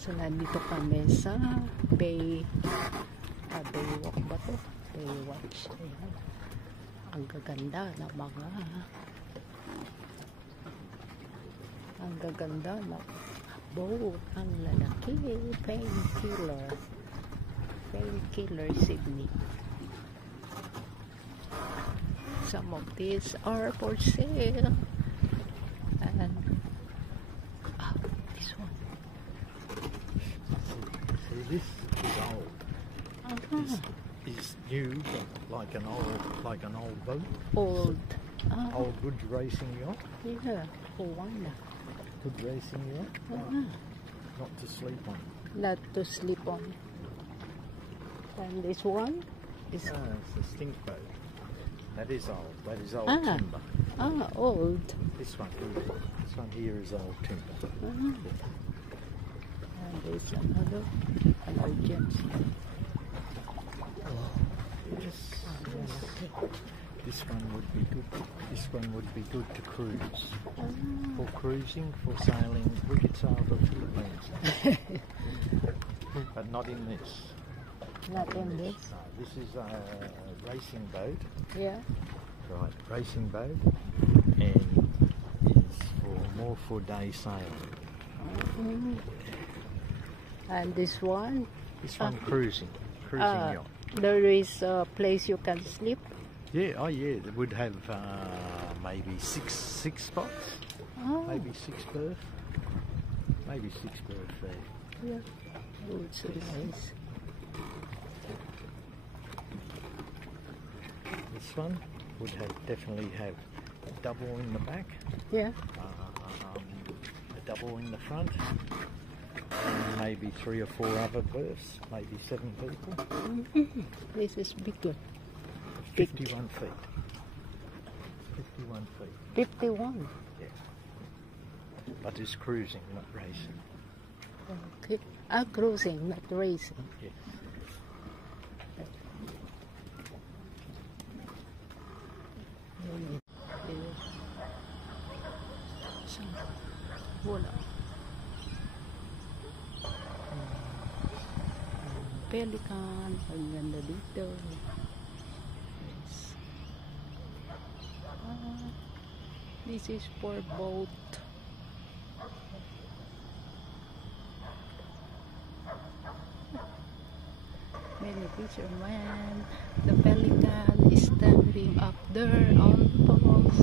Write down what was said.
So, nandito kami sa Baywalk ba to? Baywatch. Ayan. Ang gaganda na boat. Ang lalaki. Painkiller Sydney. Some of these are for sale. And this one. See, this is old. This is new, but like an old boat. Old. Old good racing yacht. Yeah. Wala. Good racing yacht. Not to sleep on. Not to sleep on. And this one is It's a stink boat. That is old. That is old timber. Old. This one here is old timber. And there's another gems. This one would be good. This one would be good to cruise. For cruising, for sailing, we could sail the Philippines. But not in this. Not in this. No, this is a racing boat. Yeah. Right, racing boat, and it's more for day sailing. And this one? This one cruising yacht. There is a place you can sleep. Yeah, it would have maybe six spots, maybe six berth there. Yeah. Oh, it's so nice. This one would definitely have a double in the back. Yeah. A double in the front. And maybe 3 or 4 other berths, maybe 7 people. This is bigger. 51 feet. 51 feet. 51. Yeah. But it's cruising, not racing. Okay. Cruising, not racing. Yes. Wala. Pelican, ang ganda dito. Yes. This is for boat. Many fishermen. The pelican is standing up there on poles.